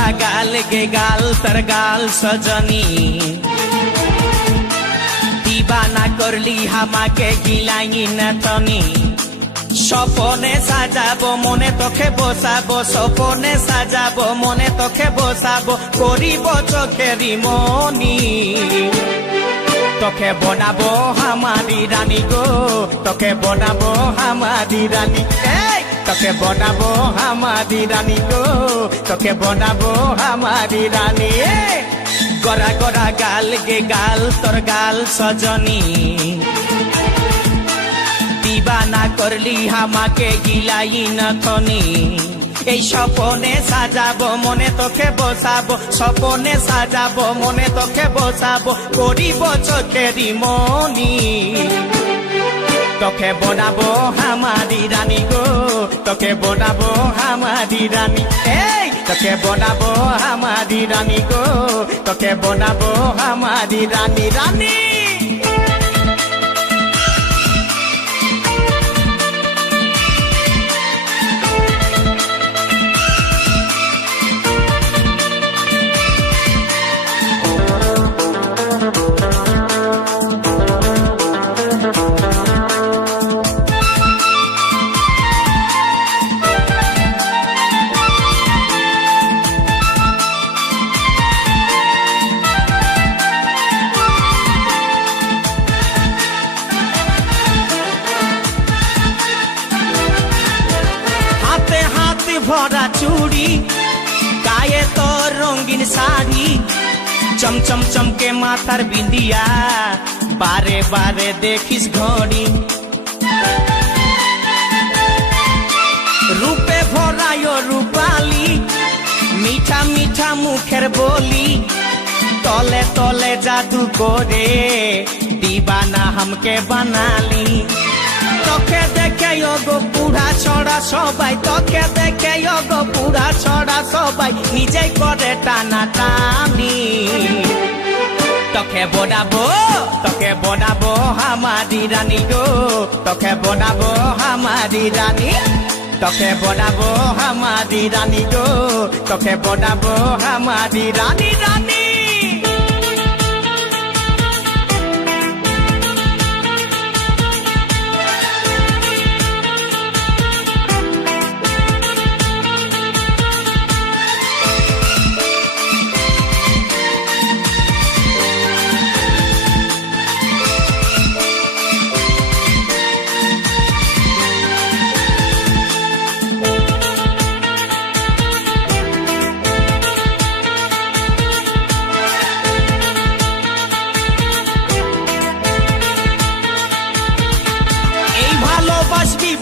गोरा गाल गे गाल तर गाल सजनी दीवाना करली हामाके गिलाई न तनी স্বপনে সাজাবো মনে তোকে বসাবো স্বপনে সাজাবো মনে তোকে বসাবো করিব চোখেরি মনি তোকে বনাবো হামারি রানী গো তোকে বনাবো হামারি রানী তোকে বনাবো হামারি রানী গো তোকে বনাবো হামারি রানী গোরা গোরা গাল গে গাল তোর গাল সজনী दीवाना करली हामाके गिलाई न थनी এই স্বপনে সাজাবো মনে তোকে বসাবো স্বপনে সাজাবো মনে তোকে বসাবো করিব চোখেরি মনি তোকে বনাবো হামারি রানী গো তোকে বনাবো হামারি রানী তোকে বনাবো হামারি রানী গো তোকে বনাবো হামারি রানী রানী भरा चूड़ी गाये तो रंगीन साड़ी चमचम चमके माथार बिंदिया बारे बारे देखिस घड़ी रूपे भरायो रूपाली मीठा मीठा मुखेर बोली तले तले जादू करे दीवाना हमके बनाली তোকে দেখে গো পুরা ছড়া সবাই তোকে দেখে গো পুরা ছড়া সবাই নিজে করে টানা টানি তোকে বনাবো হামারি রানী গো তোকে বনাবো হামারি রানী তোকে বনাবো হামারি রানী গো তোকে বনাবো হামারি রানী রানী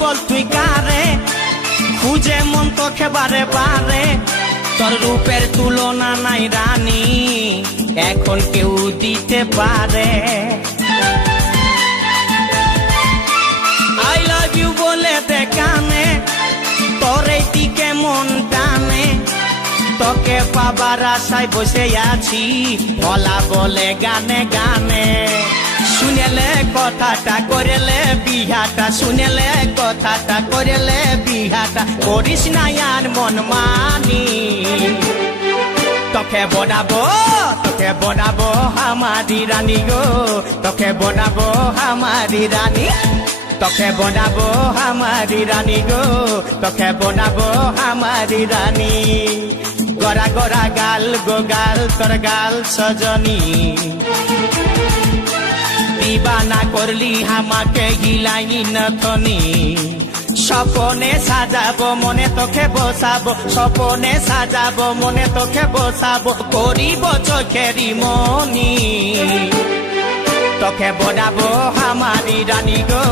বল তুই কারে খুঁজে মন তোকে বারে বারে তোর রূপের তুলনা নাই রানী এখন কেউ দিতে পারে আই লাভ ইউ বলে দেখানে তোর এই দিকে মন টানে তোকে পাবার আশায় বসে আছি বলা বলে গানে গানে শুনেলে কথাটা করেলে বিহাটা শুনেলে কথাটা করেলে বিহাটা করিস না আর মন মানি তোকে বনাবো হামারি রানী গো তোকে বনাবো হামারি রানী তোকে বনাবো হামারি রানী গো তোকে বনাবো হামারি রানী গোরা গোরা গাল গো গাল তোর গাল সজনী दीवाना करली हामाके गिलाई न थनी স্বপনে সাজাবো মনে তোকে বসাবো স্বপনে সাজাবো মনে তোকে বসাবো করিব চোখেরি মনি তোকে বনাবো হামারি রানী গো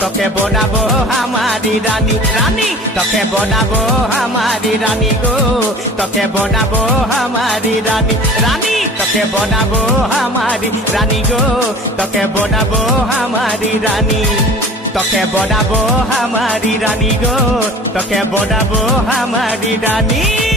তোকে বনাবো হামারি রানী রানী তোকে বনাবো হামারি রানী গো তোকে বনাবো হামারি রানী রানী তোকে বনাবো হামারি রানী গো তোকে বনাবো হামারি রানী তোকে বনাবো হামারি রানী গো তোকে বনাবো হামারি রানী